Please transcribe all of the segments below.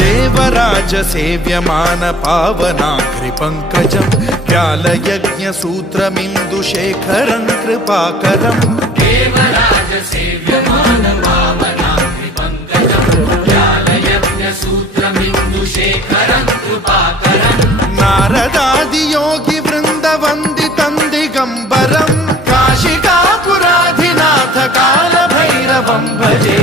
देवराज सेव्यमान पावनाग्रि पंकजं व्यालयज्ञ सूत्रमिन्दुशेखरं कृपाकरं देवराज सेव्यमान पावनाग्रि पंकजं व्यालयज्ञ सूत्रमिन्दुशेखरं कृपाकरं नारदादि योगी वृंद वंदितं दिगंबरं काशिकापुराधिनाथ काल भैरवं भजे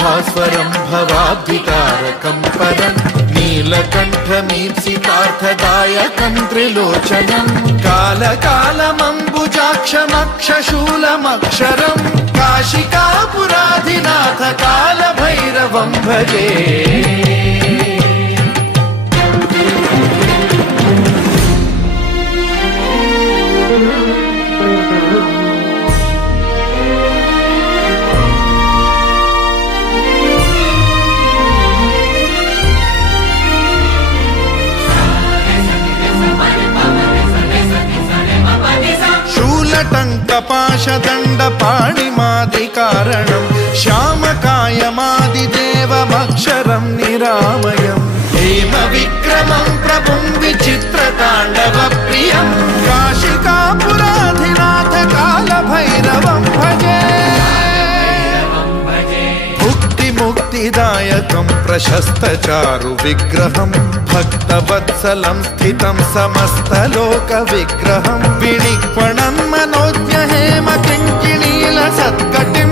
भास्वरं भवाब्धिकारकं परं नीलकण्ठमीप्सितार्थदायकं त्रिलोचनं कालकालमम्बुजाक्षमक्षशूलमक्षरं काशिकापुराधिनाथ कालभैरवं भजे टङ्कपाशदण्डपाणिमादिकारणं श्यामकायमादिदेवमक्षरं निरामयं हेमविक्रमं प्रभुं विचित्रताण्डवप्रियं काशिकापुराधिनाथ कालभैरवं भजे मुक्तिदायकं प्रशस्तचारु विग्रहं भक्तवत्सलं स्थितं समस्तलोकविग्रहं विनिक्वणं मनोज्ञ हेम किङ्किणीलसत्कटिं